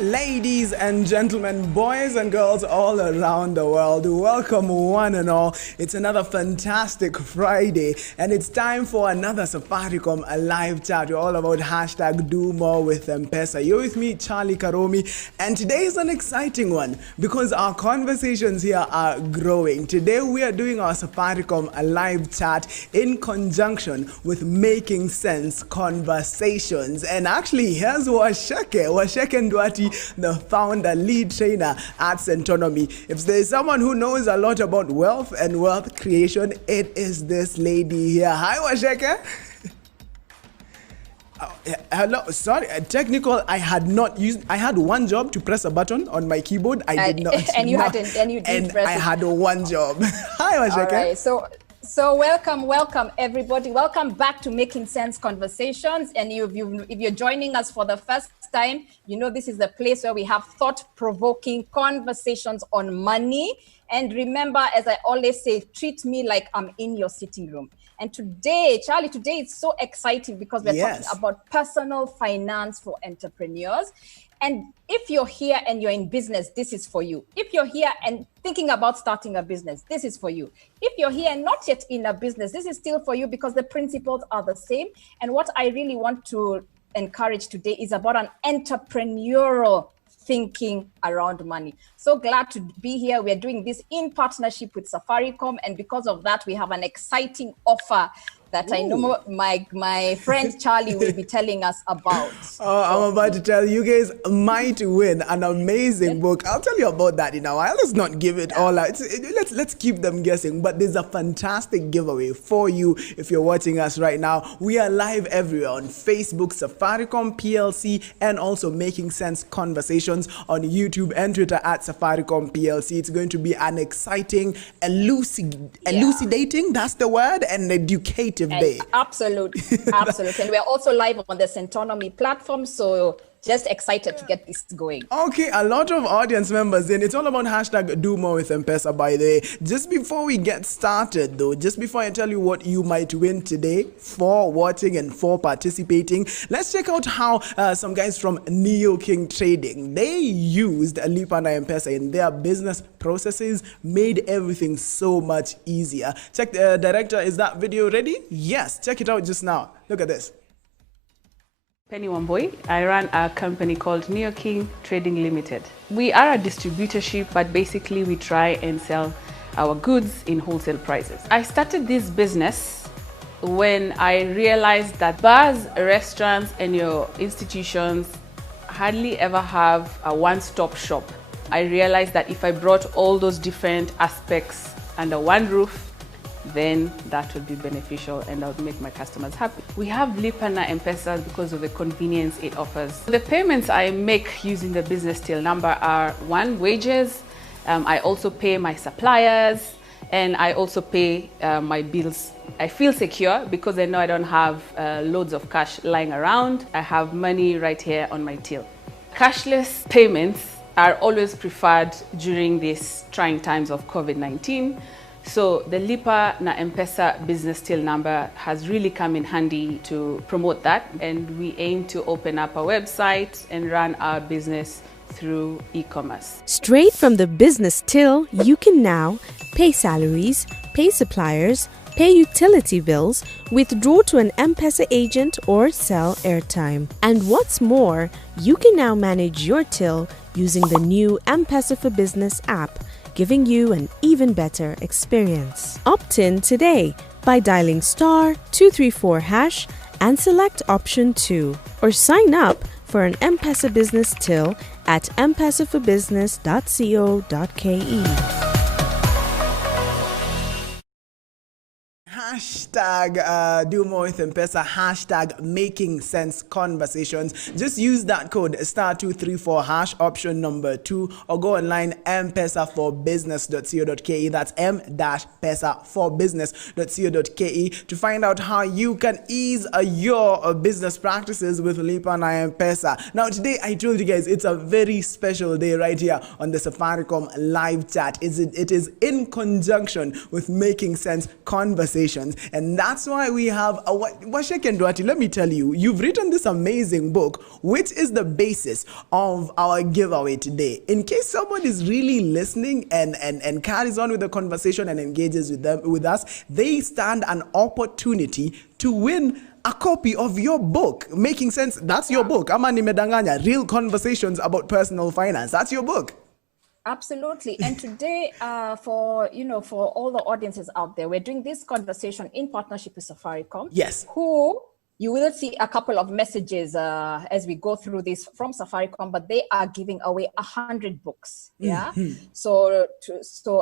Ladies and gentlemen, boys and girls all around the world, welcome one and all. It's another fantastic Friday, and it's time for another Safaricom live chat. We're all about hashtag do more with M-Pesa. You're with me, Charlie Karomi, and today is an exciting one because our conversations here are growing. Today we are doing our Safaricom live chat in conjunction with Making Sense Conversations. And actually, here's Washeke Ndwati, the founder, lead trainer at Centonomy. If there's someone who knows a lot about wealth and wealth creation, it is this lady here. Hi, Washeke. Hello, sorry, technical. I had one job to press a button on my keyboard. I did not. And you didn't press I it. had one job. Hi, Washeke. All right, so welcome everybody. Welcome back to Making Sense Conversations. And if you're joining us for the first time, you know this is the place where we have thought-provoking conversations on money. And remember, as I always say, treat me like I'm in your sitting room. And today, Charlie, it's so exciting because we're talking about personal finance for entrepreneurs. And if you're here and you're in business, this is for you. If you're here and thinking about starting a business, this is for you. If you're here and not yet in a business, this is still for you because the principles are the same. And what I really want to encourage today is about an entrepreneurial thinking around money. So glad to be here. We're doing this in partnership with Safaricom. And because of that, we have an exciting offer that I know my friend Charlie will be telling us about. I'm about to tell you guys might win an amazing book. I'll tell you about that in a while. Let's not give it all out. Let's keep them guessing. But there's a fantastic giveaway for you if you're watching us right now. We are live everywhere on Facebook, Safaricom PLC, and also Making Sense Conversations on YouTube and Twitter at Safaricom PLC. It's going to be an exciting, elucidating, that's the word, and educative day. Absolutely. And we're also live on the Centonomy platform, so just excited to get this going. Okay, a lot of audience members in. It's all about hashtag do more with M-Pesa, by the way. Just before we get started though, just before I tell you what you might win today for watching and for participating, let's check out how some guys from Neo King Trading, they used Lipa na M-Pesa in their business processes, made everything so much easier. Check the director, is that video ready? Yes, check it out just now. Look at this. Penny Wamboi. I run a company called Neo King Trading Limited. We are a distributorship, but basically we try and sell our goods in wholesale prices. I started this business when I realized that bars, restaurants, and your institutions hardly ever have a one-stop shop. I realized that if I brought all those different aspects under one roof, then that would be beneficial and I would make my customers happy. We have Lipa na M-Pesa because of the convenience it offers. The payments I make using the business till number are wages. I also pay my suppliers and I also pay my bills. I feel secure because I know I don't have loads of cash lying around. I have money right here on my till. Cashless payments are always preferred during these trying times of COVID-19. So the Lipa na M-Pesa business till number has really come in handy to promote that, and we aim to open up a website and run our business through e-commerce. Straight from the business till, you can now pay salaries, pay suppliers, pay utility bills, withdraw to an M-Pesa agent or sell airtime. And what's more, you can now manage your till using the new M-Pesa for Business app, giving you an even better experience. Opt in today by dialing *234# and select option 2, or sign up for an M-Pesa business till at mpesaforbusiness.co.ke. Hashtag do more with M-Pesa, hashtag Making Sense Conversations. Just use that code *234# option number 2, or go online mpesaforbusiness.co.ke. That's m-pesaforbusiness.co.ke to find out how you can ease your business practices with Lipa na M-Pesa. Now today I told you guys it's a very special day right here on the Safaricom live chat. It is in conjunction with Making Sense Conversations. And that's why we have Washeke Nduati. Let me tell you, you've written this amazing book, which is the basis of our giveaway today. In case someone is really listening and carries on with the conversation and engages with us, they stand an opportunity to win a copy of your book, Making Sense. That's your book. Ama nimedanganya, Real Conversations About Personal Finance. That's your book. Absolutely. And today, for all the audiences out there, we're doing this conversation in partnership with Safaricom. Yes. Who you will see a couple of messages as we go through this from Safaricom, but they are giving away 100 books. Yeah. So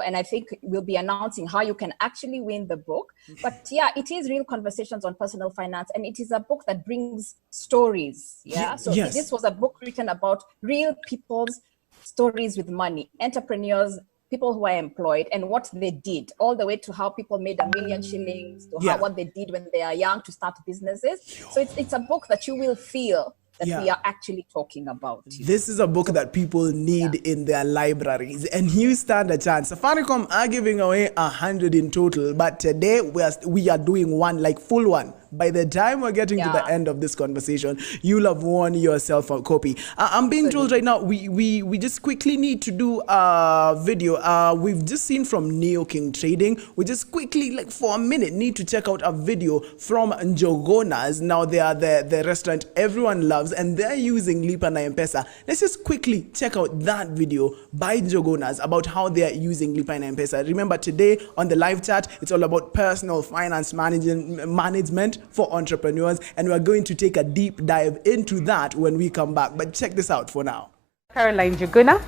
and I think we'll be announcing how you can actually win the book. But yeah, it is Real Conversations on Personal Finance, and it is a book that brings stories. Yeah. So this was a book written about real people's stories with money, entrepreneurs, people who are employed, and what they did, all the way to how people made $1 million shillings, to what they did when they are young to start businesses. So it's a book that you will feel that we are actually talking about. This is a book that people need in their libraries, and you stand a chance. Safaricom are giving away 100 in total, but today we are doing one, like full one. By the time we're getting to the end of this conversation, you'll have won yourself a copy. I'm being told right now, we just quickly need to do a video. We've just seen from Neo King Trading. We just quickly, like for a minute, need to check out a video from Njogonas. Now they are the restaurant everyone loves, and they're using Lipa na M-Pesa. Let's just quickly check out that video by Njogonas about how they are using Lipa na M-Pesa. Remember, today on the live chat, it's all about personal finance management for entrepreneurs, and we're going to take a deep dive into that when we come back. But check this out for now. Caroline Njuguna.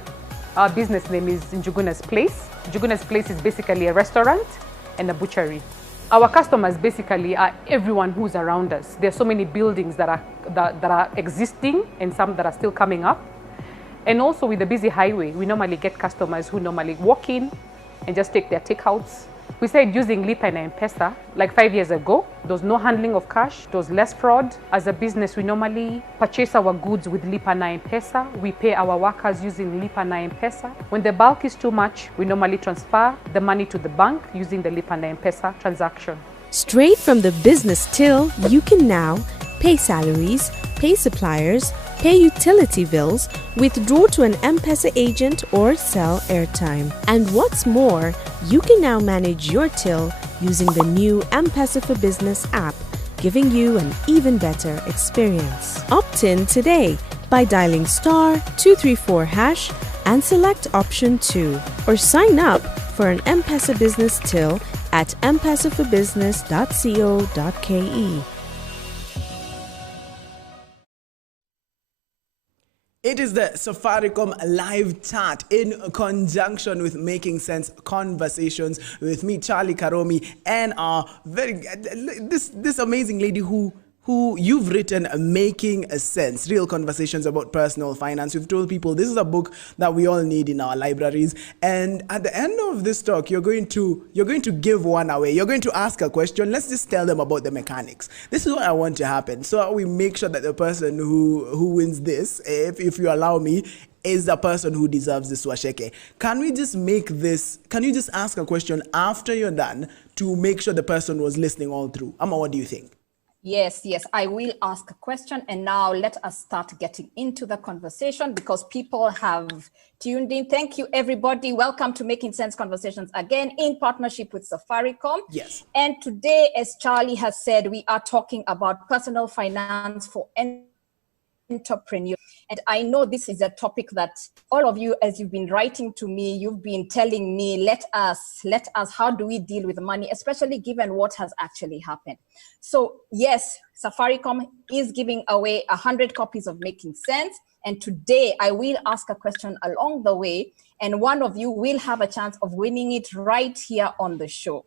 Our business name is Njuguna's Place. Njuguna's Place is basically a restaurant and a butchery. Our customers basically are everyone who's around us. There are so many buildings that are existing and some that are still coming up. And also with the busy highway, we normally get customers who normally walk in and just take their takeouts. We started using Lipa na M-Pesa like 5 years ago. There was no handling of cash. There was less fraud. As a business, we normally purchase our goods with Lipa na M-Pesa. We pay our workers using Lipa na M-Pesa. When the bulk is too much, we normally transfer the money to the bank using the Lipa na M-Pesa transaction. Straight from the business till, you can now pay salaries, pay suppliers, pay utility bills, withdraw to an M-Pesa agent, or sell airtime. And what's more, you can now manage your till using the new M-Pesa for Business app, giving you an even better experience. Opt in today by dialing *234# and select option 2, or sign up for an M-Pesa business till at mpesaforbusiness.co.ke. It is the Safaricom live chat in conjunction with Making Sense Conversations with me, Charlie Karomi, and our this amazing lady who you've written Making Sense, Real Conversations About Personal Finance. You've told people this is a book that we all need in our libraries. And at the end of this talk, you're going to give one away. You're going to ask a question. Let's just tell them about the mechanics. This is what I want to happen. So we make sure that the person who wins this, if you allow me, is the person who deserves this, Washeke. Can we just make this, can you just ask a question after you're done to make sure the person was listening all through? Amma, what do you think? Yes, I will ask a question, and now let us start getting into the conversation because people have tuned in. Thank you, everybody. Welcome to Making Sense Conversations again in partnership with Safaricom. Yes. And today, as Charlie has said, we are talking about personal finance for entrepreneurs. And I know this is a topic that all of you, as you've been writing to me, you've been telling me, let us, how do we deal with money, especially given what has actually happened? So yes, Safaricom is giving away 100 copies of Making Sense. And today I will ask a question along the way, and one of you will have a chance of winning it right here on the show.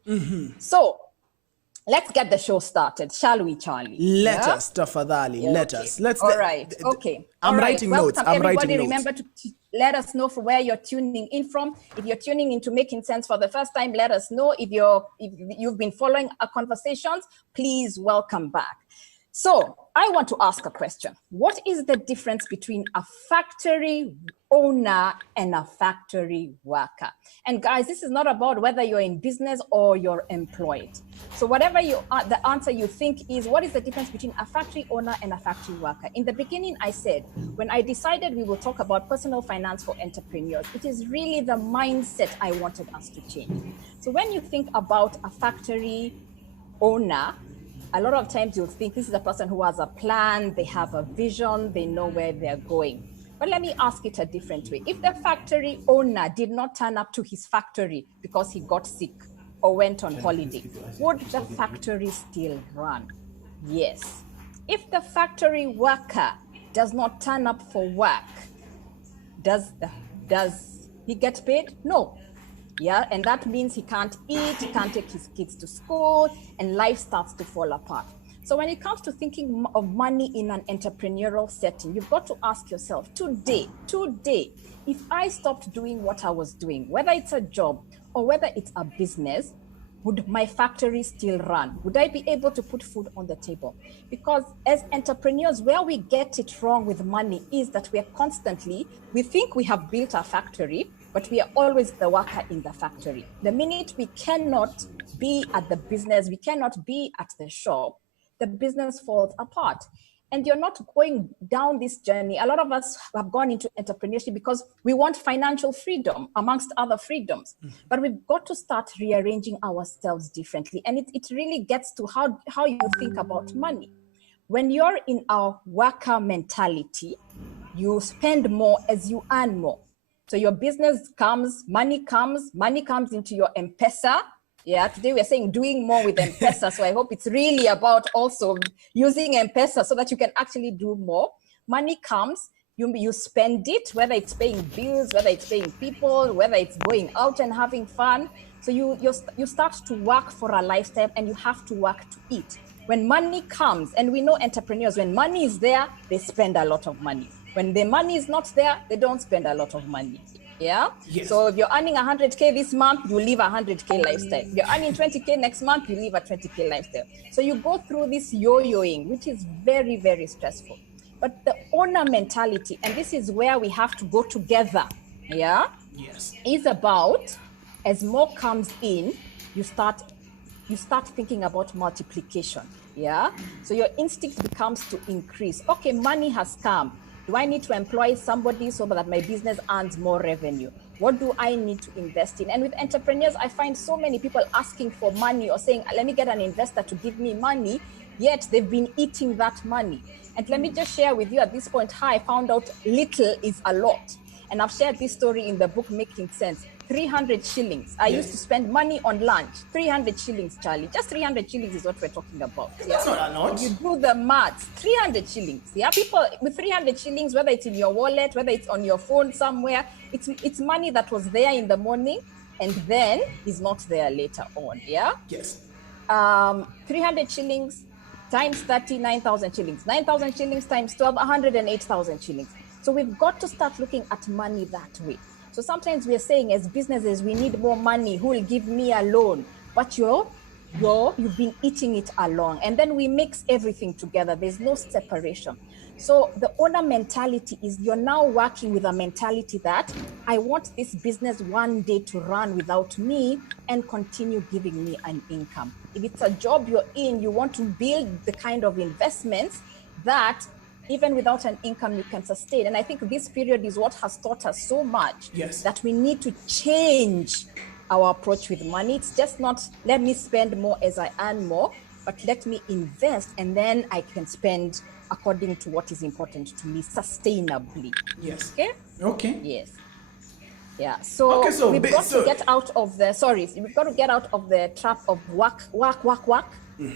So let's get the show started, shall we, Charlie? Let us, tafadhali. Yeah, Let okay. us. Let's. All right. Okay. I'm writing notes. Welcome, I'm everybody. writing notes. Remember to let us know from where you're tuning in from. If you're tuning into Making Sense for the first time, let us know. If you've been following our conversations, please welcome back. So I want to ask a question. What is the difference between a factory owner and a factory worker? And guys, this is not about whether you're in business or you're employed. So whatever you are, the answer you think is, what is the difference between a factory owner and a factory worker? In the beginning, I said, when I decided we will talk about personal finance for entrepreneurs, it is really the mindset I wanted us to change. So when you think about a factory owner, a lot of times you'll think this is a person who has a plan, they have a vision, they know where they're going. But let me ask it a different way. If the factory owner did not turn up to his factory because he got sick or went on holiday, would the factory still run? Yes. If the factory worker does not turn up for work, does he get paid? No. Yeah, and that means he can't eat, he can't take his kids to school, and life starts to fall apart. So when it comes to thinking of money in an entrepreneurial setting, you've got to ask yourself, today, if I stopped doing what I was doing, whether it's a job or whether it's a business, would my factory still run? Would I be able to put food on the table? Because as entrepreneurs, where we get it wrong with money is that we think we have built a factory, but we are always the worker in the factory. The minute we cannot be at the business, we cannot be at the shop, the business falls apart. And you're not going down this journey. A lot of us have gone into entrepreneurship because we want financial freedom, amongst other freedoms. But we've got to start rearranging ourselves differently. And it really gets to how you think about money. When you're in our worker mentality, you spend more as you earn more. So your business comes, money comes into your M-Pesa. Yeah, today we're saying doing more with M-Pesa. So I hope it's really about also using M-Pesa so that you can actually do more. Money comes, you spend it, whether it's paying bills, whether it's paying people, whether it's going out and having fun. So you start to work for a lifestyle and you have to work to eat. When money comes, and we know entrepreneurs, when money is there, they spend a lot of money. When the money is not there, they don't spend a lot of money. Yeah. Yes. So if you're earning 100K this month, you live a 100K lifestyle. If you're earning 20K next month, you live a 20K lifestyle. So you go through this yo-yoing, which is very, very stressful. But the owner mentality, and this is where we have to go together, yeah, yes, is about, as more comes in, you start thinking about multiplication. Yeah. So your instinct becomes to increase. Okay, money has come. Do I need to employ somebody so that my business earns more revenue? What do I need to invest in? And with entrepreneurs, I find so many people asking for money or saying, let me get an investor to give me money, yet they've been eating that money. And let me just share with you at this point how I found out little is a lot. And I've shared this story in the book, Making Sense. 300 shillings. I used to spend money on lunch. 300 shillings, Charlie. Just 300 shillings is what we're talking about. Yeah? That's not a lot. You do the maths. 300 shillings. Yeah, people with 300 shillings, whether it's in your wallet, whether it's on your phone somewhere, it's money that was there in the morning and then is not there later on. Yeah. Yes. 300 shillings times 30, 9,000 shillings. 9,000 shillings times 12, 108,000 shillings. So we've got to start looking at money that way. So sometimes we're saying as businesses, we need more money. Who will give me a loan? But you've been eating it along. And then we mix everything together. There's no separation. So the owner mentality is you're now working with a mentality that I want this business one day to run without me and continue giving me an income. If it's a job you're in, you want to build the kind of investments that even without an income, you can sustain. And I think this period is what has taught us so much, yes, that we need to change our approach with money. It's just not, let me spend more as I earn more, but let me invest and then I can spend according to what is important to me sustainably. Yes. Okay? Okay. Yes. Yeah. So, we've got to get out of the, we've got to get out of the trap of work,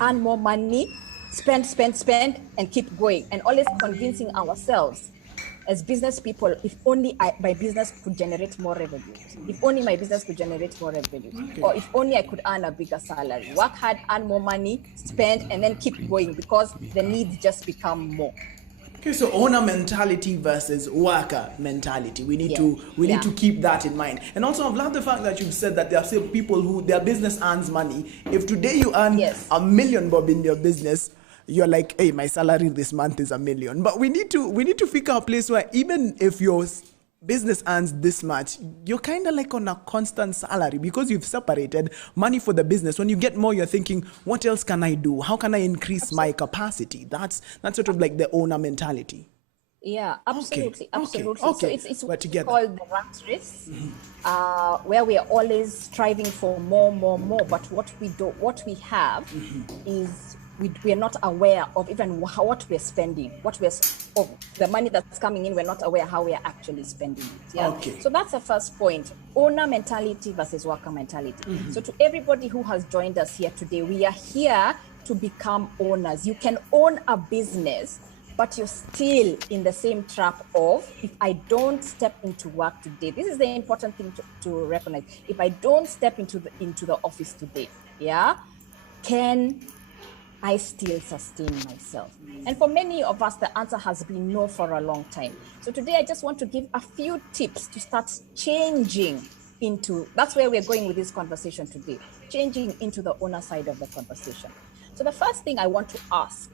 earn more money, spend, and keep going, and always convincing ourselves as business people, if only my business could generate more revenue, if only my business could generate more revenue, or if only I could earn a bigger salary. Work hard, earn more money, spend, and then keep going because the needs just become more. Okay, so owner mentality versus worker mentality. We need to keep that in mind. And also, I've loved the fact that you've said that there are still people who their business earns money. If today you earn $1 million, Bob, in your business, you're like, hey, my salary this month is $1 million. But we need to figure a place where even if your business earns this much, you're kind of like on a constant salary because you've separated money for the business. When you get more, you're thinking, what else can I do? How can I increase my capacity? That's sort of like the owner mentality. Yeah, absolutely, absolutely. Okay. So it's We're together. called the rat race, where we are always striving for more. But what we have is we are not aware of even what we're spending, of the money that's coming in. We're not aware how we are actually spending it. Yeah. Okay. So that's the first point: owner mentality versus worker mentality. So to everybody who has joined us here today, we are here to become owners. You can own a business, but you're still in the same trap of, if I don't step into work today, this is the important thing to recognize. If I don't step into the office today, yeah, can I still sustain myself? And for many of us, the answer has been no for a long time. So today, I just want to give a few tips to start changing into, that's where we're going with this conversation today, changing into the owner side of the conversation. So the first thing I want to ask,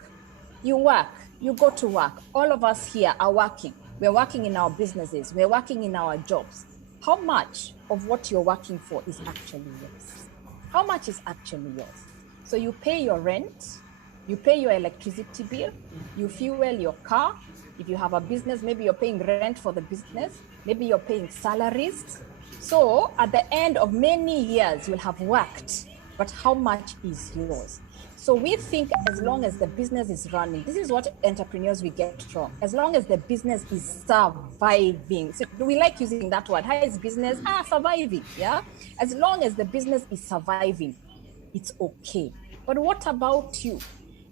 you work, you go to work. All of us here are working. We're working in our businesses. We're working in our jobs. How much of what you're working for is actually yours? How much is actually yours? So you pay your rent, you pay your electricity bill, you fuel your car. If you have a business, maybe you're paying rent for the business, maybe you're paying salaries. So at the end of many years, you'll have worked, but how much is yours? So we think as long as the business is running, this is what entrepreneurs we get wrong. As long as the business is surviving. So we like using that word. How is business? Surviving, yeah? As long as the business is surviving, it's okay. But what about you?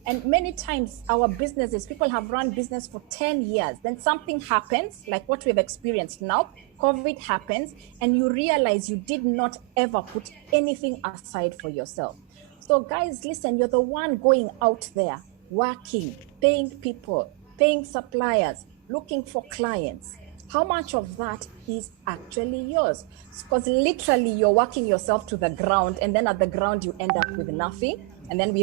And many times our businesses, people have run business for 10 years. Then something happens, like what we've experienced now, COVID happens, and you realize you did not ever put anything aside for yourself. So guys, listen, you're the one going out there, working, paying people, paying suppliers, looking for clients. How much of that is actually yours? Because literally you're working yourself to the ground, and then at the ground you end up with nothing. And then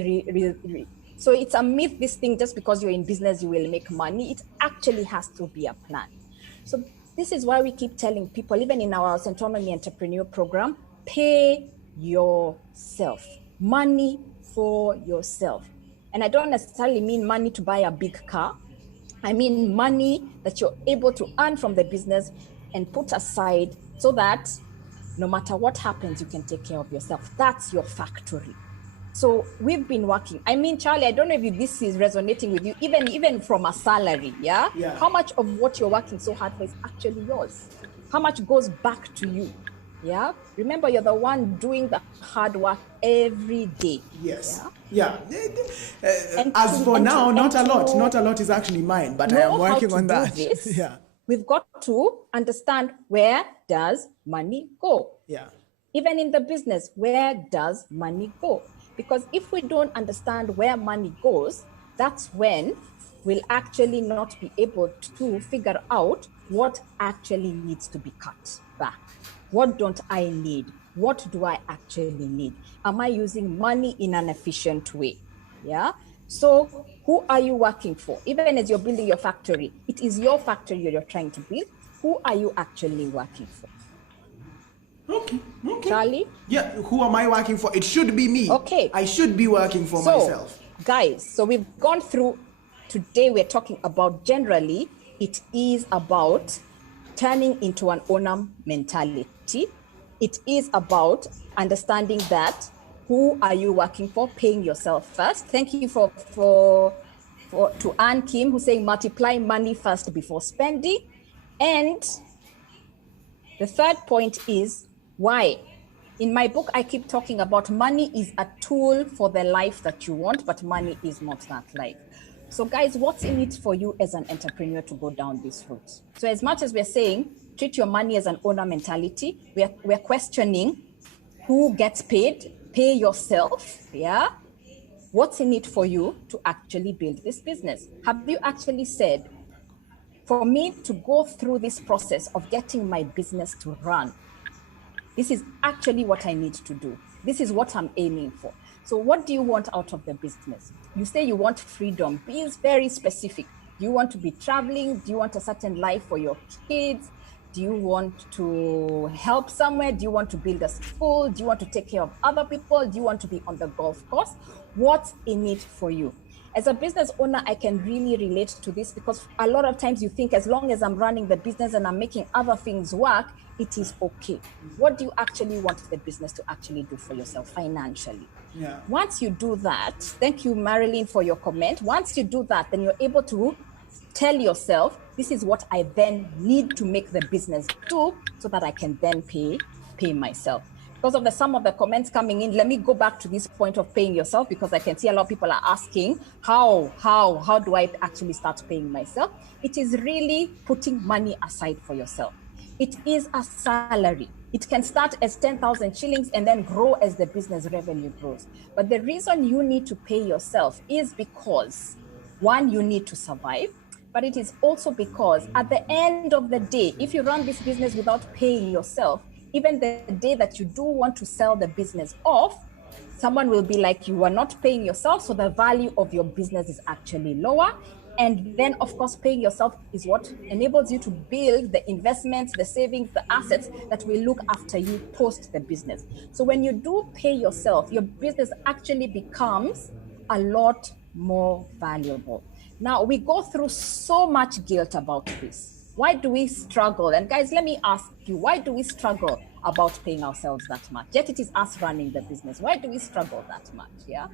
so it's a myth, this thing, just because you're in business, you will make money. It actually has to be a plan. So this is why we keep telling people, even in our Centonomy Entrepreneur Program, pay yourself. Money for yourself. And I don't necessarily mean money to buy a big car. I mean money that you're able to earn from the business and put aside so that no matter what happens, you can take care of yourself. That's your factory. So we've been working. I mean, Charlie, I don't know if this is resonating with you, even from a salary, yeah? How much of what you're working so hard for is actually yours? How much goes back to you? Yeah. Remember, you're the one doing the hard work every day. Yes. Yeah. As for now, not a lot is actually mine, but I am working on that. Yeah. We've got to understand, where does money go? Yeah. Even in the business, where does money go? Because if we don't understand where money goes, that's when we'll actually not be able to figure out what actually needs to be cut back. What don't I need? What do I actually need? Am I using money in an efficient way? Yeah. So who are you working for? Even as you're building your factory, it is your factory you're trying to build. Who are you actually working for? Okay. Charlie? Yeah, who am I working for? It should be me. Okay. I should be working for myself. Guys, so we've gone through, today we're talking about, generally, it is about turning into an owner mentality. It is about understanding that, who are you working for? Paying yourself first. Thank you to Ann Kim, who's saying multiply money first before spending. And the third point is why. In my book, I keep talking about money is a tool for the life that you want, but money is not that life. So guys, what's in it for you as an entrepreneur to go down this route? So as much as we're saying, treat your money as an owner mentality, we're questioning who gets paid, pay yourself, yeah? What's in it for you to actually build this business? Have you actually said, for me to go through this process of getting my business to run, this is actually what I need to do. This is what I'm aiming for. So what do you want out of the business? You say you want freedom. Be very specific. Do you want to be traveling? Do you want a certain life for your kids? Do you want to help somewhere? Do you want to build a school? Do you want to take care of other people? Do you want to be on the golf course? What's in it for you? As a business owner, I can really relate to this because a lot of times you think as long as I'm running the business and I'm making other things work, it is okay. What do you actually want the business to actually do for yourself financially? Yeah. Once you do that, thank you, Marilyn, for your comment. Once you do that, then you're able to tell yourself, this is what I then need to make the business do so that I can then pay myself. Because of some of the comments coming in, let me go back to this point of paying yourself, because I can see a lot of people are asking, how do I actually start paying myself? It is really putting money aside for yourself. It is a salary. It can start as 10,000 shillings and then grow as the business revenue grows. But the reason you need to pay yourself is because, one, you need to survive, but it is also because at the end of the day, if you run this business without paying yourself, even the day that you do want to sell the business off, someone will be like, you are not paying yourself, so the value of your business is actually lower. And then, of course, paying yourself is what enables you to build the investments, the savings, the assets that will look after you post the business. So when you do pay yourself, your business actually becomes a lot more valuable. Now, we go through so much guilt about this. Why do we struggle? And guys, let me ask you, why do we struggle about paying ourselves that much? Yet it is us running the business. Why do we struggle that much? Yeah,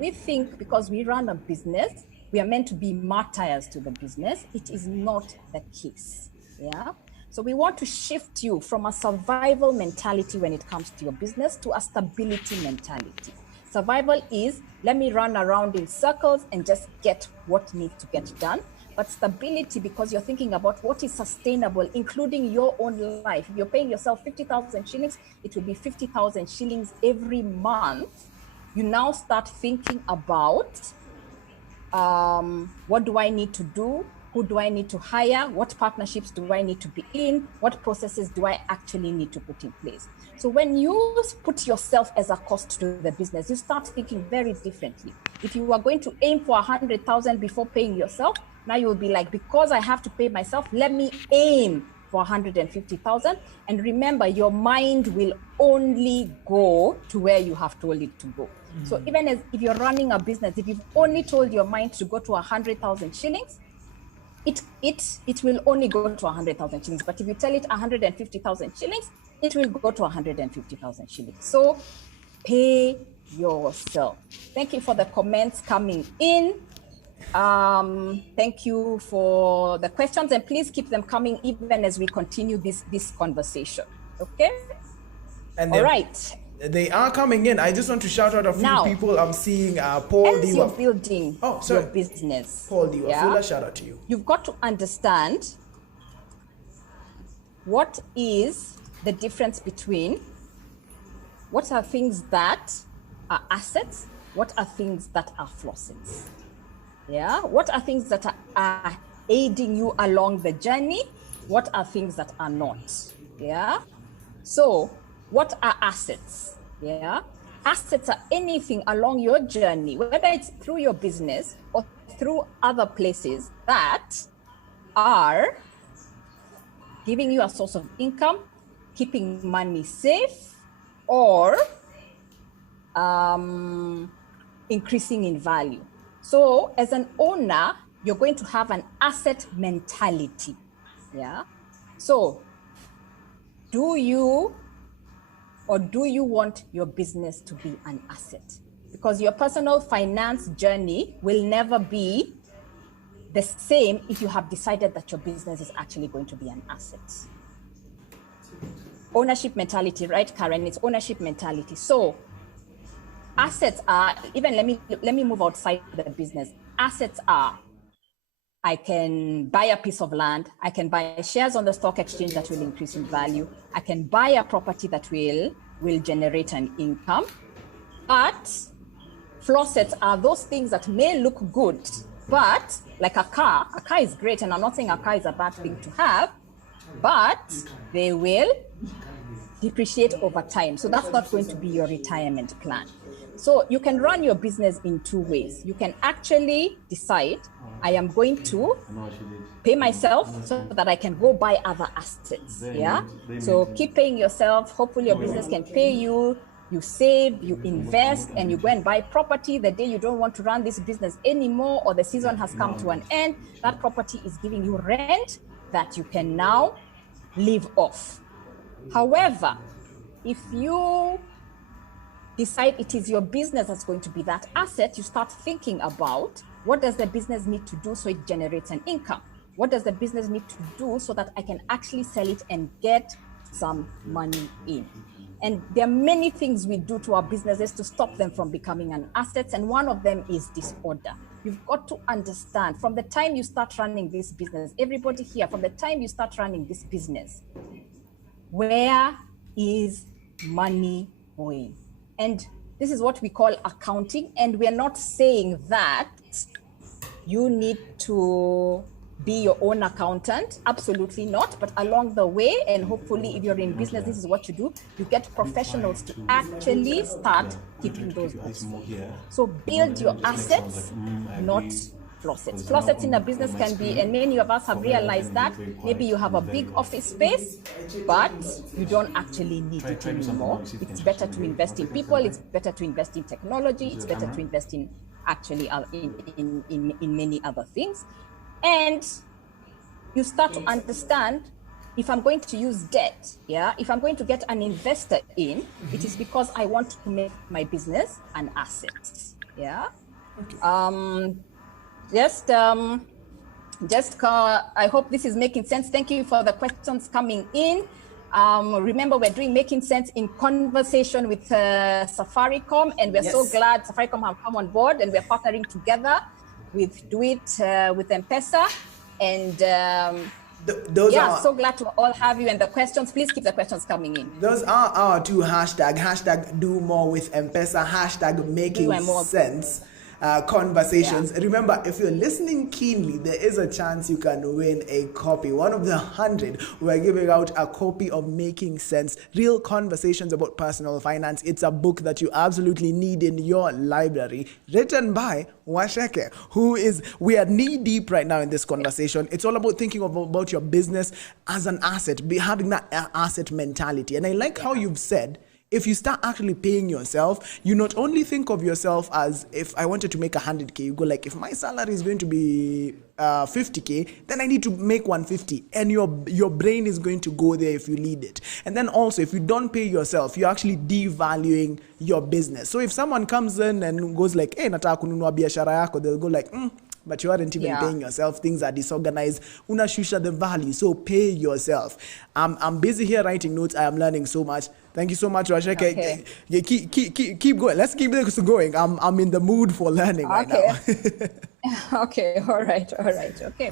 we think because we run a business, we are meant to be martyrs to the business. It is not the case. Yeah. So we want to shift you from a survival mentality when it comes to your business to a stability mentality. Survival is, let me run around in circles and just get what needs to get done. But stability, because you're thinking about what is sustainable, including your own life. If you're paying yourself 50,000 shillings, it will be 50,000 shillings every month. You now start thinking about, what do I need to do? Who do I need to hire? What partnerships do I need to be in? What processes do I actually need to put in place? So when you put yourself as a cost to the business, you start thinking very differently. If you are going to aim for 100,000 before paying yourself, now you will be like, because I have to pay myself, let me aim for 150,000. And remember, your mind will only go to where you have told it to go. Mm-hmm. So even as if you're running a business, if you've only told your mind to go to 100,000 shillings, it will only go to 100,000 shillings. But if you tell it 150,000 shillings, it will go to 150,000 shillings. So pay yourself. Thank you for the comments coming in. Thank you for the questions, and please keep them coming even as we continue this conversation. Okay? And all right. They are coming in. I just want to shout out a few people. I'm seeing Paul As Diwa. you're building your business, Paul Diwa, full shout out to you. You've got to understand what is the difference between what are things that are assets, what are things that are flosses. Yeah, what are things that are aiding you along the journey? What are things that are not? Yeah. So, what are assets? Yeah. Assets are anything along your journey, whether it's through your business or through other places that are giving you a source of income, keeping money safe, or increasing in value. So as an owner, you're going to have an asset mentality. Yeah. So do you want your business to be an asset? Because your personal finance journey will never be the same if you have decided that your business is actually going to be an asset. Ownership mentality, right, Karen? It's ownership mentality. So assets are, even let me move outside the business. Assets are, I can buy a piece of land, I can buy shares on the stock exchange that will increase in value, I can buy a property that will generate an income. But flosses are those things that may look good, but like a car is great, and I'm not saying a car is a bad thing to have, but they will depreciate over time. So that's not going to be your retirement plan. So you can run your business in two ways. You can actually decide, I am going to pay myself so that I can go buy other assets. Yeah. So keep paying yourself. Hopefully your business can pay you. You save, you invest, and you go and buy property the day you don't want to run this business anymore, or the season has come to an end. That property is giving you rent that you can now live off. However, if you decide it is your business that's going to be that asset, you start thinking about, what does the business need to do so it generates an income? What does the business need to do so that I can actually sell it and get some money in? And there are many things we do to our businesses to stop them from becoming an asset. And one of them is disorder. You've got to understand, from the time you start running this business, everybody here, from the time you start running this business, where is money going? And this is what we call accounting. And we're not saying that you need to be your own accountant. Absolutely not. But along the way, and hopefully if you're in business, this is what you do. You get professionals to actually start keeping those books. So build your assets, not flossets. Flossets in a business can be, and many of us have realized that, maybe you have a big office space, but you don't actually need it anymore. It's better to invest in people. It's better to invest in technology. It's better to invest in actually in many other things. And you start to understand, if I'm going to use debt, if I'm going to get an investor in, it is because I want to make my business an asset. I hope this is making sense. Thank you for the questions coming in. Remember, we're doing Making Sense in conversation with Safaricom, and we're so glad Safaricom have come on board, and we're partnering together with Do It with M-Pesa. And so glad to all have you. And the questions, please keep the questions coming in. Those are our two hashtags. Hashtag Do More with M-Pesa. Hashtag Making Sense. Conversations. Remember, if you're listening keenly, there is a chance you can win a copy. One of the 100, we're giving out a copy of Making Sense, Real Conversations About Personal Finance. It's a book that you absolutely need in your library, written by Washeke, we are knee deep right now in this conversation. It's all about thinking about your business as an asset, having that asset mentality. And I like how you've said, if you start actually paying yourself, you not only think of yourself as, if I wanted to make 100K, you go like, if my salary is going to be 50K, then I need to make 150. And your brain is going to go there if you lead it. And then also, if you don't pay yourself, you're actually devaluing your business. So if someone comes in and goes like, hey, nataka kununua biashara yako, they'll go like, but you aren't even paying yourself. Things are disorganized. Unashusha the value. So pay yourself. I'm busy here writing notes. I am learning so much. Thank you so much, Washeke. Okay. Keep going. Let's keep this going. I'm in the mood for learning right now. Okay. All right. Okay.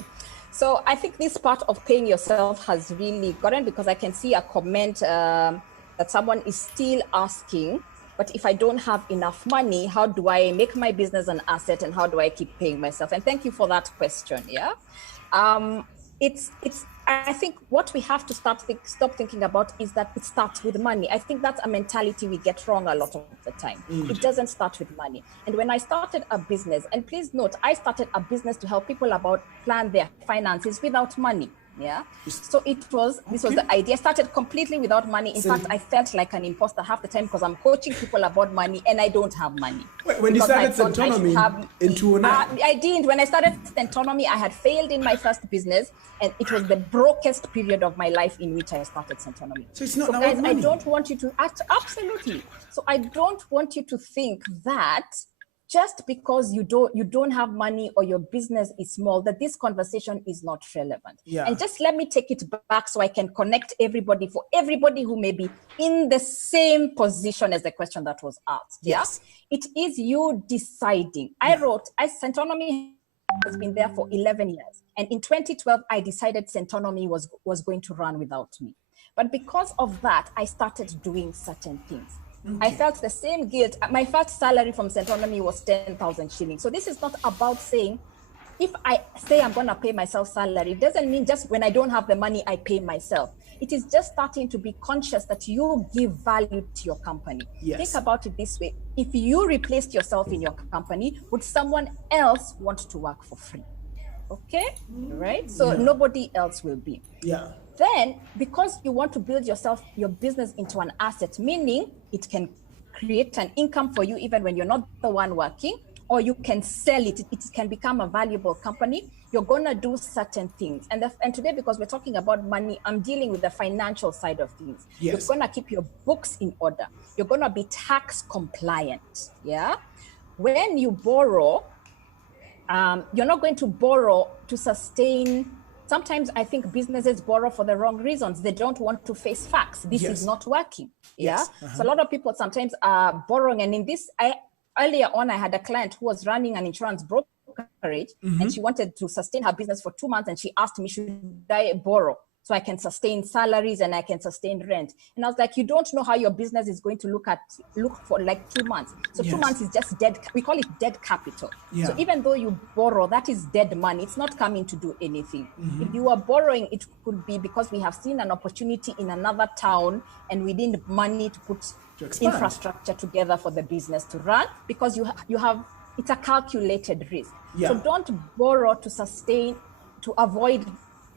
So I think this part of paying yourself has really gotten, because I can see a comment that someone is still asking, but if I don't have enough money, how do I make my business an asset, and how do I keep paying myself? And thank you for that question. I think what we have to stop thinking about is that it starts with money. I think that's a mentality we get wrong a lot of the time. It doesn't start with money. And when I started a business, and please note, I started a business to help people plan their finances without money. So this was the idea. I started completely without money. In fact, I felt like an imposter half the time, because I'm coaching people about money and I don't have money. When you started Centonomy in 2009? I didn't. When I started Centonomy, I had failed in my first business, and it was the brokest period of my life in which I started Centonomy. So it's not guys, about money. I don't want you to absolutely. So I don't want you to think that just because you don't have money or your business is small, that this conversation is not relevant. And just let me take it back so I can connect everybody, for everybody who may be in the same position as the question that was asked. It is you deciding. Centonomy has been there for 11 years. And in 2012, I decided Centonomy was going to run without me. But because of that, I started doing certain things. I felt the same guilt. My first salary from Centonomy was 10,000 shillings. So this is not about saying, if I say I'm going to pay myself salary, it doesn't mean just when I don't have the money, I pay myself. It is just starting to be conscious that you give value to your company. Yes. Think about it this way. If you replaced yourself in your company, would someone else want to work for free? Okay, right? So nobody else will be. Yeah. Then, because you want to build your business into an asset, meaning it can create an income for you even when you're not the one working, or you can sell it, it can become a valuable company, you're gonna do certain things. And today, because we're talking about money, I'm dealing with the financial side of things. Yes. You're gonna keep your books in order. You're gonna be tax compliant, yeah? When you borrow, you're not going to borrow to sustain. Sometimes I think businesses borrow for the wrong reasons. They don't want to face facts. This is not working. Yeah. So a lot of people sometimes are borrowing. And in this, earlier on, I had a client who was running an insurance brokerage, and she wanted to sustain her business for 2 months. And she asked me, should I borrow so I can sustain salaries and I can sustain rent? And I was like, you don't know how your business is going to look for like 2 months. So 2 months is just dead. We call it dead capital. So even though you borrow, that is dead money. It's not coming to do anything. If you are borrowing, it could be because we have seen an opportunity in another town and we need money to put infrastructure together for the business to run, because you have it's a calculated risk. So don't borrow to sustain, to avoid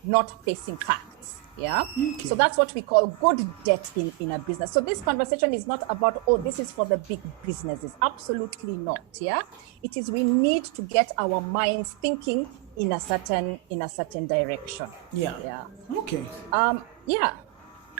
not facing facts. Yeah. Okay. So that's what we call good debt in a business. So this conversation is not about, oh, this is for the big businesses. Absolutely not. Yeah. It is, we need to get our minds thinking in a certain direction. Yeah. Yeah. Okay. Yeah.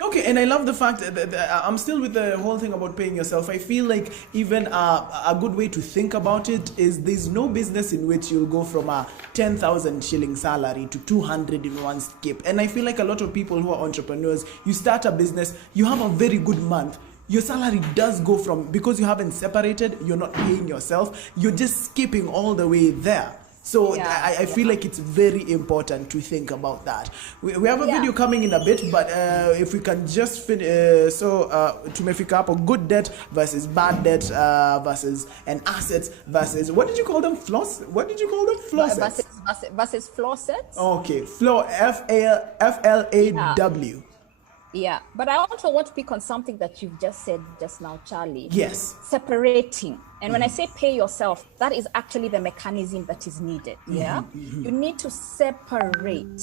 Okay, and I love the fact that I'm still with the whole thing about paying yourself. I feel like even a good way to think about it is there's no business in which you'll go from a 10,000 shilling salary to 200 in one skip. And I feel like a lot of people who are entrepreneurs, you start a business, you have a very good month. Your salary does go from, because you haven't separated, you're not paying yourself, you're just skipping all the way there. So I feel like it's very important to think about that. We have a video coming in a bit, but if we can just finish, tumefika hapo, good debt versus bad debt versus an assets versus, what did you call them? What did you call them? Flossets. Versus flossets. Okay, FLAW. Yeah, but I also want to pick on something that you've just said just now, Charlie. Yes. Separating. And when I say pay yourself, that is actually the mechanism that is needed. Yeah. You need to separate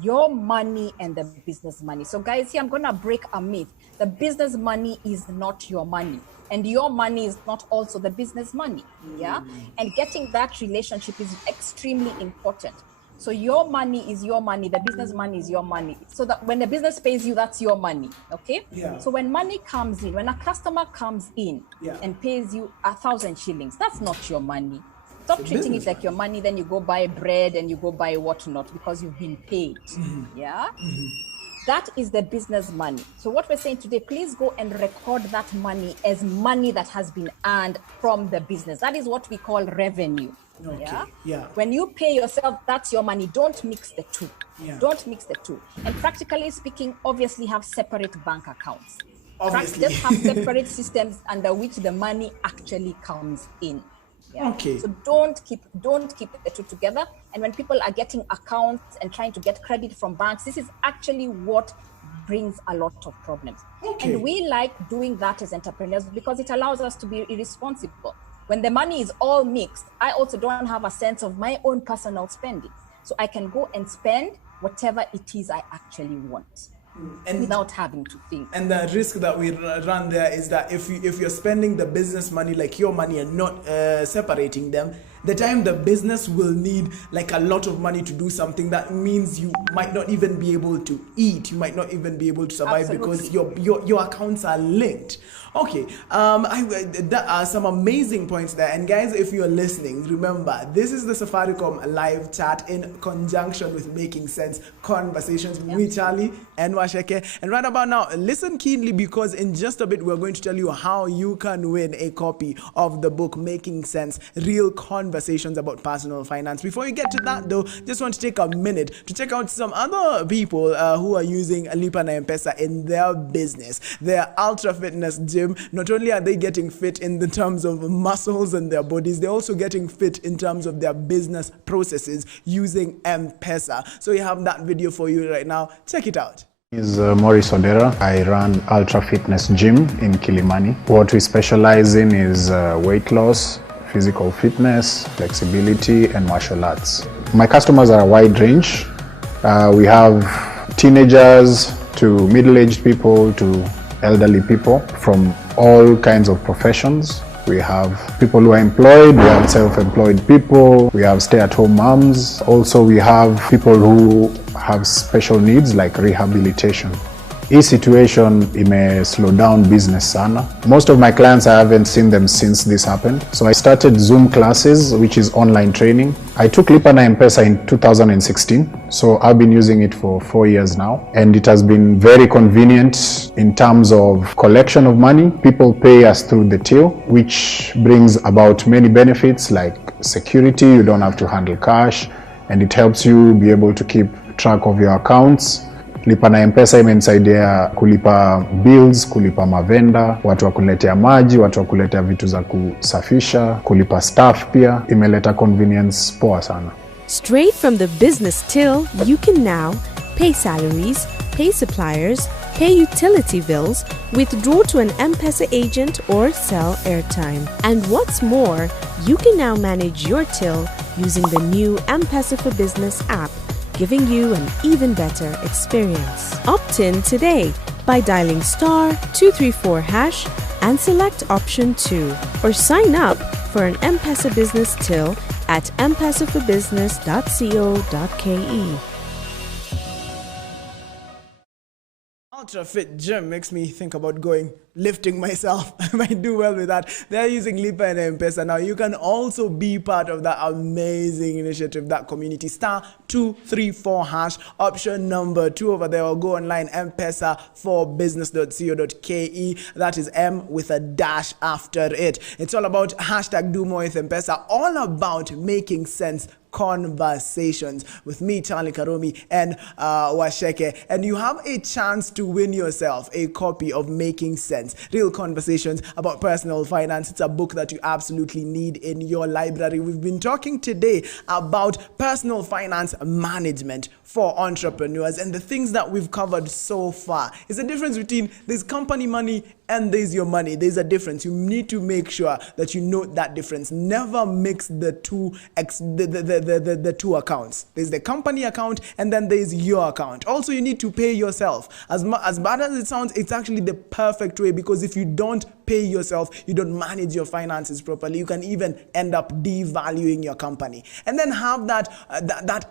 your money and the business money. So guys, here I'm going to break a myth. The business money is not your money, and your money is not also the business money. Yeah. And getting that relationship is extremely important. So your money is your money, the business money is your money. So that when the business pays you, that's your money, okay? Yeah. So when money comes in, when a customer comes in and pays you 1,000 shillings, that's not your money. Stop treating it like your money, then you go buy bread and you go buy whatnot because you've been paid, yeah? That is the business money. So what we're saying today, please go and record that money as money that has been earned from the business. That is what we call revenue. Okay. Yeah. When you pay yourself, that's your money. Don't mix the two. Don't mix the two. And practically speaking, obviously have separate bank accounts. Obviously. Just have separate systems under which the money actually comes in. Yeah. Okay. So don't keep the two together. And when people are getting accounts and trying to get credit from banks, this is actually what brings a lot of problems. Okay. And we like doing that as entrepreneurs because it allows us to be irresponsible. When the money is all mixed, I also don't have a sense of my own personal spending. So I can go and spend whatever it is I actually want without having to think. And the risk that we run there is that if you're spending the business money like your money and not separating them, the time the business will need like a lot of money to do something, that means you might not even be able to eat. You might not even be able to survive. Absolutely. Because your accounts are linked. Okay, there are some amazing points there. And guys, if you're listening, remember, this is the Safaricom live chat in conjunction with Making Sense Conversations with me, Charlie and Washeke. And right about now, listen keenly, because in just a bit, we're going to tell you how you can win a copy of the book, Making Sense, Real Conversations about Personal Finance. Before you get to that though, just want to take a minute to check out some other people who are using Lipa na M-Pesa in their business. Their Ultra Fitness Gym. Not only are they getting fit in the terms of muscles and their bodies, they're also getting fit in terms of their business processes using M-Pesa. So we have that video for you right now. Check it out. Is Maurice Odera. I run Ultra Fitness Gym in Kilimani. What we specialize in is weight loss, physical fitness, flexibility, and martial arts. My customers are a wide range. We have teenagers to middle-aged people to elderly people from all kinds of professions. We have people who are employed, we have self-employed people, we have stay-at-home moms. Also, we have people who have special needs like rehabilitation. Hii situation ime slow down business sana. Most of my clients, I haven't seen them since this happened. So I started Zoom classes, which is online training. I took Lipa na M-Pesa in 2016. So I've been using it for 4 years now. And it has been very convenient in terms of collection of money. People pay us through the till, which brings about many benefits like security. You don't have to handle cash. And it helps you be able to keep track of your accounts. Lipa na M-Pesa imenisaidia kulipa bills, kulipa mavenda, watu wa kuletea maji, watu wa kuletea vitu za kusafisha, kulipa staff pia. Imeleta convenience poa sana. Straight from the business till, you can now pay salaries, pay suppliers, pay utility bills, withdraw to an M-Pesa agent or sell airtime. And what's more, you can now manage your till using the new M-Pesa for Business app, giving you an even better experience. Opt in today by dialing *234# and select option 2, or sign up for an M-Pesa business till at mpesaforbusiness.co.ke. Ultra Fit Gym makes me think about lifting myself. I might do well with that. They're using Lipa and M-Pesa. Now you can also be part of that amazing initiative, that community. *234# option number 2 over there, or go online, mpesaforbusiness.co.ke. That is M with a dash after it. It's all about #Do More with M-Pesa, all about making sense conversations with me, Charlie Karomi, and Washeke. And you have a chance to win yourself a copy of Making Sense, Real Conversations About Personal Finance. It's a book that you absolutely need in your library. We've been talking today about personal finance management for entrepreneurs, and the things that we've covered so far is the difference between this company money and there's your money. There's a difference. You need to make sure that you know that difference. Never mix the two the two accounts. There's the company account and then there's your account. Also, you need to pay yourself. As bad as it sounds, it's actually the perfect way, because if you don't pay yourself, you don't manage your finances properly, you can even end up devaluing your company. And then have that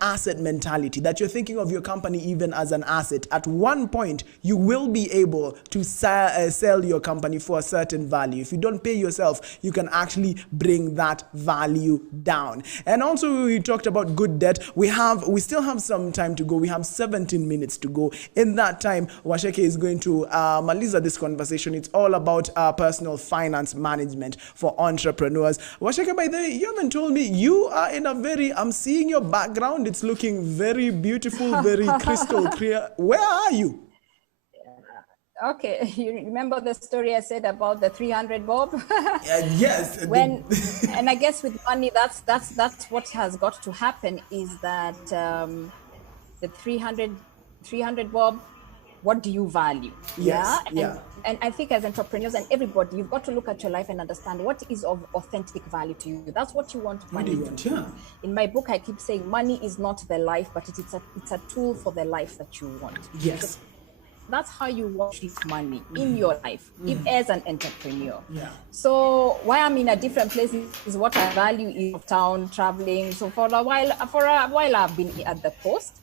asset mentality, that you're thinking of your company even as an asset. At one point, you will be able to sell your company for a certain value. If you don't pay yourself, you can actually bring that value down. And also, we talked about good debt. We still have some time to go. We have 17 minutes to go. In that time, Washeke is going to maliza this conversation. It's all about personal finance management for entrepreneurs. Washeke, by the way, you haven't told me, you are in a I'm seeing your background. It's looking very beautiful, very crystal clear. Where are you? Okay, you remember the story I said about the 300 bob? Yes. And I guess with money, that's what has got to happen, is that the 300 bob, what do you value? Yes, And I think as entrepreneurs and everybody, you've got to look at your life and understand what is of authentic value to you. That's what you want money to do. In my book, I keep saying money is not the life, but it's a tool for the life that you want. Yes. Because that's how you want to treat money in your life, as an entrepreneur. Yeah. So why I'm in a different place is what I value is of town, traveling. So for a while I've been at the coast,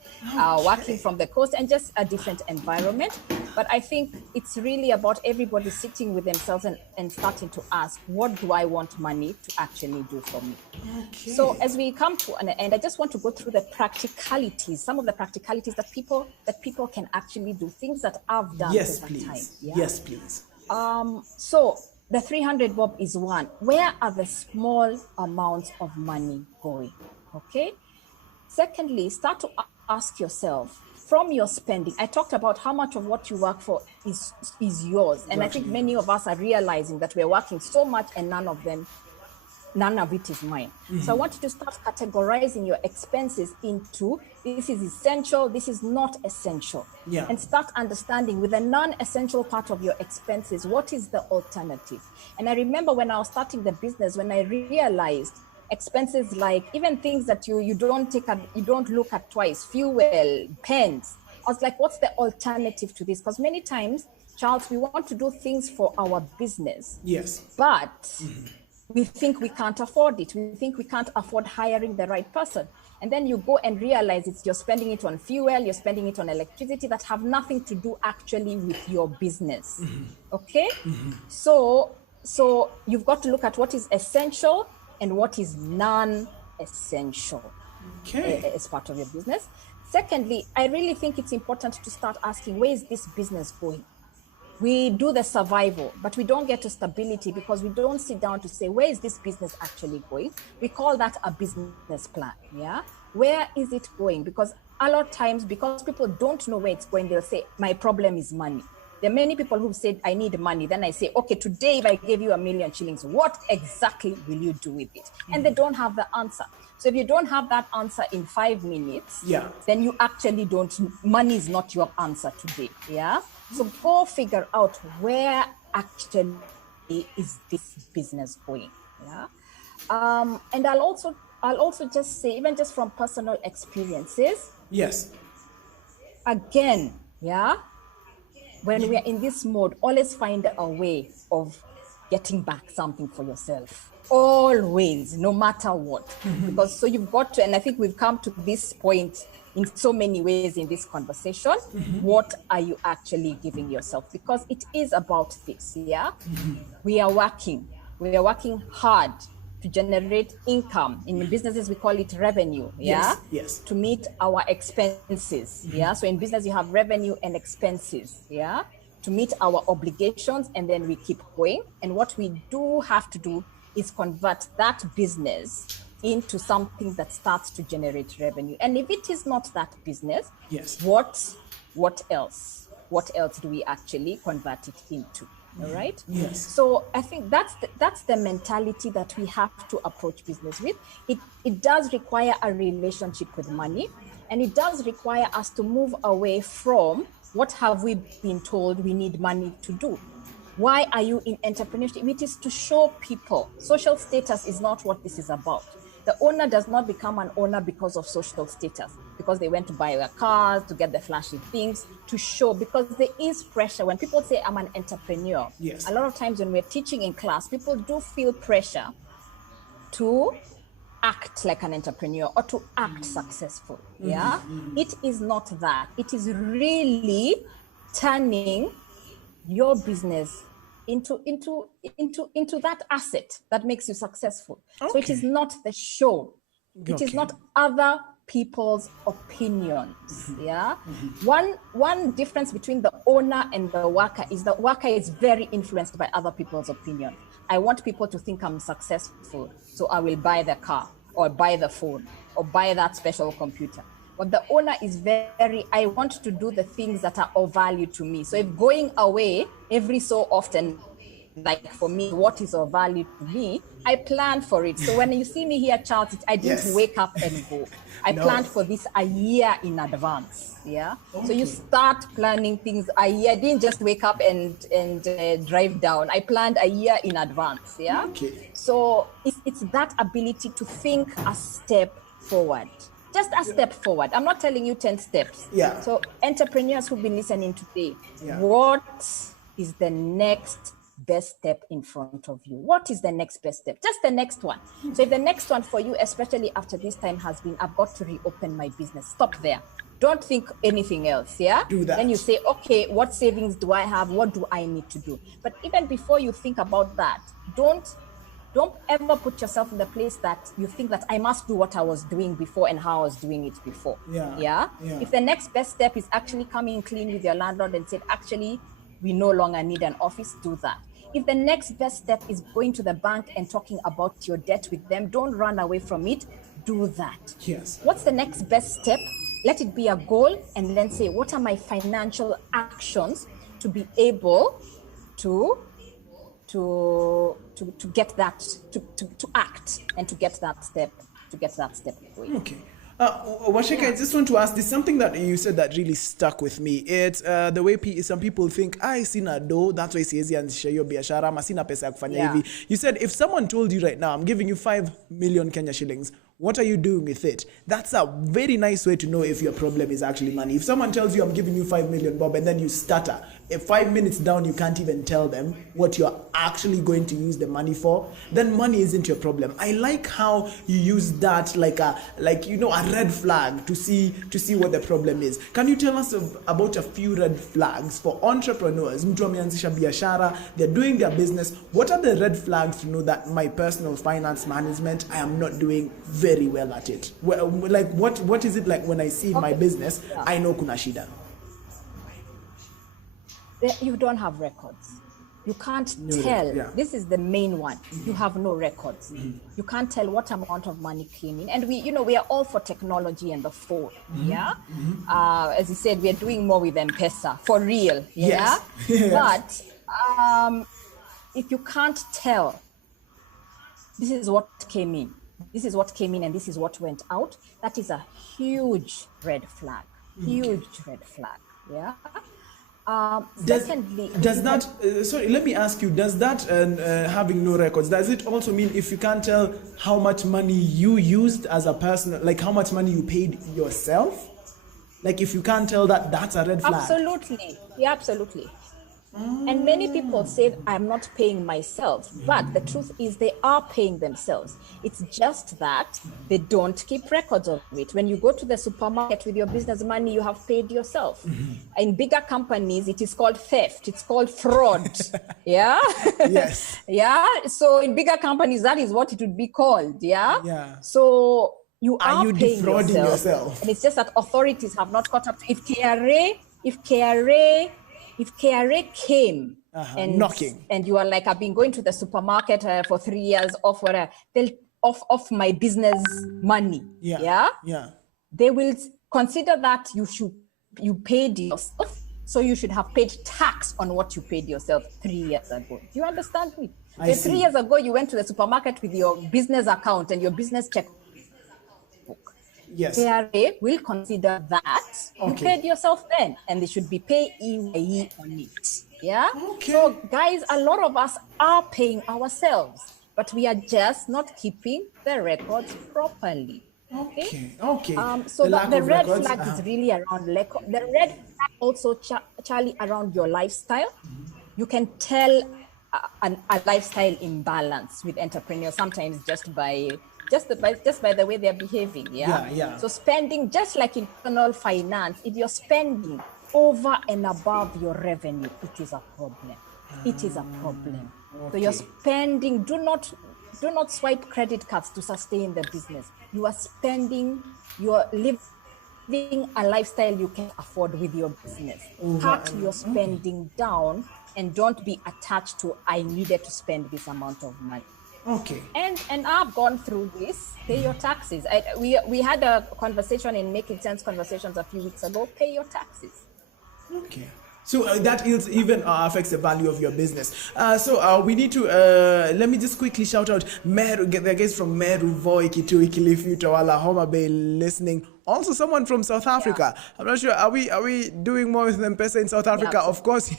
working from the coast, and just a different environment. But I think it's really about everybody sitting with themselves and starting to ask, what do I want money to actually do for me? Okay. So as we come to an end, I just want to go through the practicalities, some of the practicalities that people can actually do, things that I've done yes, over please. time. Yeah? Yes, please. So the 300 bob is one. Where are the small amounts of money going? Okay. Secondly, start to ask yourself, from your spending, I talked about how much of what you work for is yours. And I think many of us are realizing that we're working so much and none of them none of it is mine. So I want you to start categorizing your expenses into this is essential, this is not essential. Yeah. And start understanding with the non-essential part of your expenses, what is the alternative? And I remember when I was starting the business, when I realized expenses like even things that you don't look at twice, fuel, pens. I was like, what's the alternative to this? Because many times, Charles, we want to do things for our business. Yes. But we think we can't afford it. We think we can't afford hiring the right person. And then you go and realize you're spending it on fuel, you're spending it on electricity that have nothing to do actually with your business. Okay? So you've got to look at what is essential and what is non-essential as part of your business. Secondly, I really think it's important to start asking, where is this business going? We do the survival, but we don't get to stability because we don't sit down to say, where is this business actually going? We call that a business plan, yeah? Where is it going? Because a lot of times, because people don't know where it's going, they'll say, my problem is money. There are many people who've said, I need money. Then I say, okay, today if I gave you 1 million shillings, what exactly will you do with it? And they don't have the answer. So if you don't have that answer in 5 minutes, then you actually money is not your answer today, yeah? So go figure out where actually is this business going, yeah? And I'll also just say, even just from personal experiences. Yes. Again, yeah? When we are in this mode, always find a way of getting back something for yourself. Always, no matter what. Because so you've got to, and I think we've come to this point in so many ways in this conversation. What are you actually giving yourself? Because it is about this, yeah? We are working hard to generate income. In businesses, we call it revenue, yeah? Yes. To meet our expenses, yeah? So in business, you have revenue and expenses, yeah? To meet our obligations, and then we keep going. And what we do have to do is convert that business into something that starts to generate revenue. And if it is not that business, what else? What else do we actually convert it into? All right. Yes. So I think that's the mentality that we have to approach business with. It does require a relationship with money, and it does require us to move away from what have we been told we need money to do. Why are you in entrepreneurship? It is to show people. Social status is not what this is about. The owner does not become an owner because of social status, because they went to buy a car, to get the flashy things, to show, because there is pressure. When people say, I'm an entrepreneur, yes, a lot of times when we're teaching in class, people do feel pressure to act like an entrepreneur or to act successful. Yeah, it is not that. It is really turning your business into that asset that makes you successful. Okay. So it is not the show. It is not other people's opinions. Yeah. One difference between the owner and the worker is the worker is very influenced by other people's opinion. I want people to think I'm successful, so I will buy the car or buy the phone or buy that special computer. But the owner is very, I want to do the things that are of value to me. So if going away every so often, like for me, what is of value to me, I plan for it. So when you see me here, Charles, I didn't wake up and go. I planned for this a year in advance. Yeah. Okay. So you start planning things a year. I didn't just wake up and drive down. I planned a year in advance. Yeah. Okay. So it's that ability to think a step forward. Just a step forward. I'm not telling you 10 steps. Yeah. So entrepreneurs who've been listening today, what is the next best step in front of you? What is the next best step? Just the next one. So if the next one for you, especially after this time, has been, I've got to reopen my business. Stop there. Don't think anything else. Yeah. Do that. Then you say, okay, what savings do I have? What do I need to do? But even before you think about that, don't ever put yourself in the place that you think that I must do what I was doing before and how I was doing it before. Yeah. If the next best step is actually coming clean with your landlord and said, actually, we no longer need an office, do that. If the next best step is going to the bank and talking about your debt with them, don't run away from it, do that. Yes. What's the next best step? Let it be a goal, and then say, what are my financial actions to be able to to get that to act and to get that step going. Okay. Washeke, I just want to ask, this something that you said that really stuck with me. It's the way some people think, sina do, that's why siwezi anzisha hiyo biashara, ama sina pesa ya kufanya hivi. You said, if someone told you right now, I'm giving you 5 million Kenya shillings, what are you doing with it? That's a very nice way to know if your problem is actually money. If someone tells you, I'm giving you 5 million, Bob, and then you stutter, if 5 minutes down, you can't even tell them what you're actually going to use the money for, then money isn't your problem. I like how you use that like a red flag to see what the problem is. Can you tell us about a few red flags for entrepreneurs? Mtu ameanzisha biashara, they're doing their business. What are the red flags to know that my personal finance management, I am not doing very well at it? Like what is it like when I see in my business, I know kuna shida? You don't have records. You can't tell. Yeah. This is the main one. You have no records. You can't tell what amount of money came in. And we are all for technology and the phone. Yeah. As you said, we are doing more with M-Pesa for real. Yeah. Yes. But if you can't tell, this is what came in. This is what came in and this is what went out. That is a huge red flag. Huge red flag. Yeah. Does that sorry, let me ask you, does that having no records, does it also mean if you can't tell how much money you used as a person, like how much money you paid yourself, like if you can't tell that, that's a red flag? Absolutely. Yeah, absolutely. And many people say, I'm not paying myself, but the truth is they are paying themselves. It's just that they don't keep records of it. When you go to the supermarket with your business money, you have paid yourself. In bigger companies, it is called theft. It's called fraud. Yeah. Yes. Yeah. So in bigger companies, that is what it would be called. Yeah. Yeah. So you are you paying defrauding yourself? And it's just that authorities have not caught up. If KRA came and knocking, and you are like, I've been going to the supermarket for 3 years, off whatever, they'll off my business money. Yeah. They will consider that you paid yourself, so you should have paid tax on what you paid yourself 3 years ago. Do you understand me? 3 years ago, you went to the supermarket with your business account and your business checkbook. Yes. KRA will consider that you paid yourself then, and they should be paying on it. Yeah. Okay. So, guys, a lot of us are paying ourselves, but we are just not keeping the records properly. Okay. So the red flag is really around the red flag also, Charlie, around your lifestyle. You can tell a lifestyle imbalance with entrepreneurs sometimes just by the way they're behaving. Yeah. So spending, just like in personal finance, if you're spending over and above your revenue, it is a problem. It is a problem. So you're spending, do not swipe credit cards to sustain the business. You are spending, you're living a lifestyle you can afford with your business. Cut your spending down and don't be attached to, I needed to spend this amount of money. Okay. And I've gone through this. Pay your taxes. We had a conversation in Making Sense Conversations a few weeks ago. Pay your taxes. Okay. So that even affects the value of your business. So we need to, let me just quickly shout out Meru, the guys from Meru, Voi, Kitui, Kilifi, Utawala, Homa Bay listening. Also someone from South Africa. I'm not sure, are we doing more with M-Pesa in South Africa? Yeah. Of course,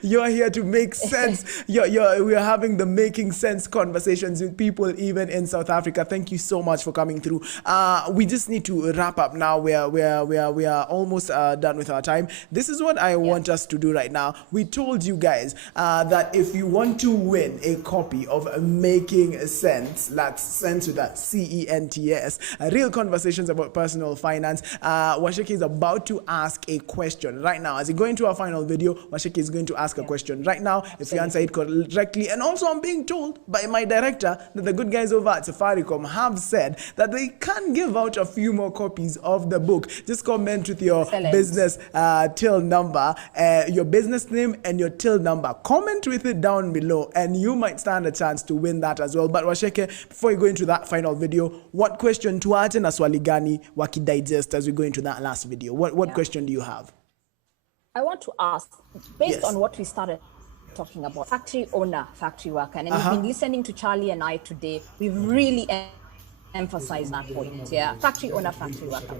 you're here to make sense. We're having the Making Sense conversations with people even in South Africa. Thank you so much for coming through. We just need to wrap up now. We are almost done with our time. This is what I want us to do right now. We told you guys that if you want to win a copy of Making Sense, that's sense with that CENTS, real conversations about personal finance, Washeke is about to ask a question right now. As we go into our final video, Washeke is going to ask a question right now. If you answer it correctly, and also I'm being told by my director that the good guys over at Safaricom have said that they can give out a few more copies of the book. Just comment with your business till number, your business name and your till number. Comment with it down below and you might stand a chance to win that as well. But Washeke, before you go into that final video, what question tuache na swali gani wakidigest as we go into that last video? What question do you have? I want to ask, based on what we started talking about factory owner, factory worker. And you've been listening to Charlie and I today. We've really emphasized that point. Yeah, factory owner, factory worker.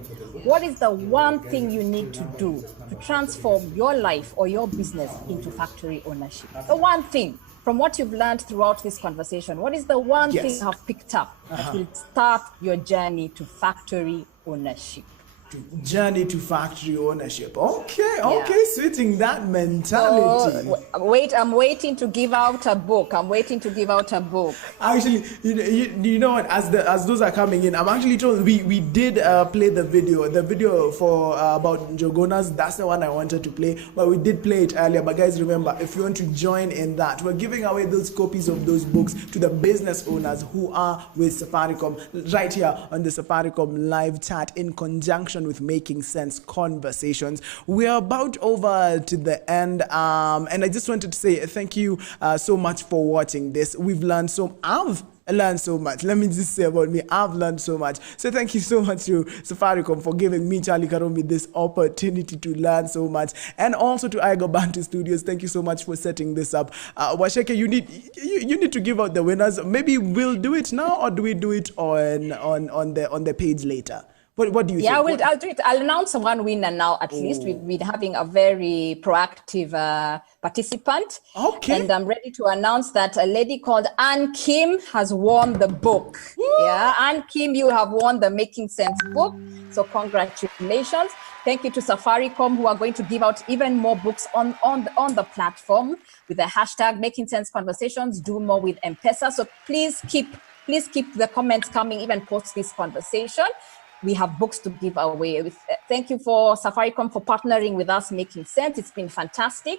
What is the one thing you need to do to transform your life or your business into factory ownership? The one thing. From what you've learned throughout this conversation, what is the one thing you have picked up that will start your journey to factory ownership? Journey to factory ownership. Okay, switching that mentality. Wait, I'm waiting to give out a book. Actually, you know what? As those are coming in, I'm actually told we did play the video for about Njogonas. That's the one I wanted to play, but we did play it earlier. But guys, remember, if you want to join in that, we're giving away those copies of those books to the business owners who are with Safaricom right here on the Safaricom live chat in conjunction with Making Sense Conversations. We're about over to the end, and I just wanted to say thank you so much for watching this. I've learned so much. Let me just say about me, I've learned so much. So thank you so much to Safaricom for giving me, Charlie Karomi, this opportunity to learn so much. And also to Aigo Bantu Studios, thank you so much for setting this up. Washeke, you need to give out the winners. Maybe we'll do it now, or do we do it on the page later? What do you think? I'll do it. I'll announce one winner now. At least we've been having a very proactive participant. Okay. And I'm ready to announce that a lady called Ann Kim has won the book. Woo! Yeah, Ann Kim, you have won the Making Sense book. So congratulations. Thank you to Safaricom, who are going to give out even more books on the platform with the hashtag Making Sense Conversations. Do more with M-Pesa. So please keep the comments coming, even post this conversation. We have books to give away. Thank you for Safaricom for partnering with us, Making Sense. It's been fantastic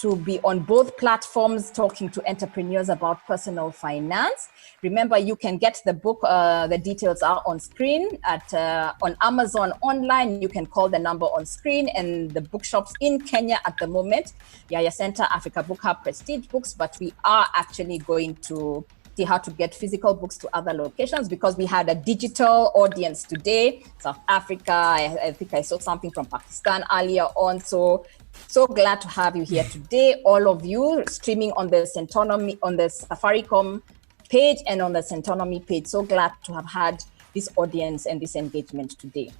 to be on both platforms talking to entrepreneurs about personal finance. Remember, you can get the book, the details are on screen on Amazon online. You can call the number on screen, and the bookshops in Kenya at the moment, Yaya Center, Africa Book Hub, Prestige Books, but we are actually going to see how to get physical books to other locations, because we had a digital audience today. South Africa, I think I saw something from Pakistan earlier on. So glad to have you here today, all of you streaming on the Centonomy, on the Safaricom page and on the Centonomy page. So glad to have had this audience and this engagement today.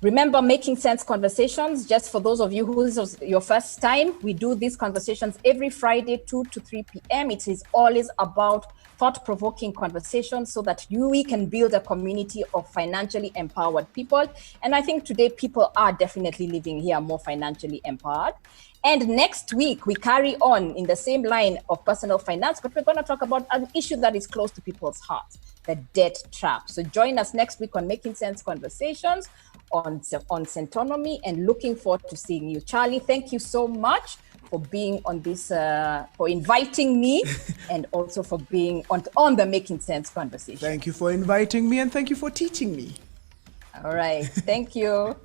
Remember, Making Sense Conversations, just for those of you who is your first time, we do these conversations every Friday, 2 to 3 p.m. It is always about thought-provoking conversations so that we can build a community of financially empowered people. And I think today people are definitely living here more financially empowered. And next week, we carry on in the same line of personal finance, but we're going to talk about an issue that is close to people's hearts, the debt trap. So join us next week on Making Sense Conversations on Centonomy, and looking forward to seeing you. Charlie, thank you so much for being on this, for inviting me and also for being on the Making Sense Conversation. Thank you for inviting me, and thank you for teaching me. All right, thank you.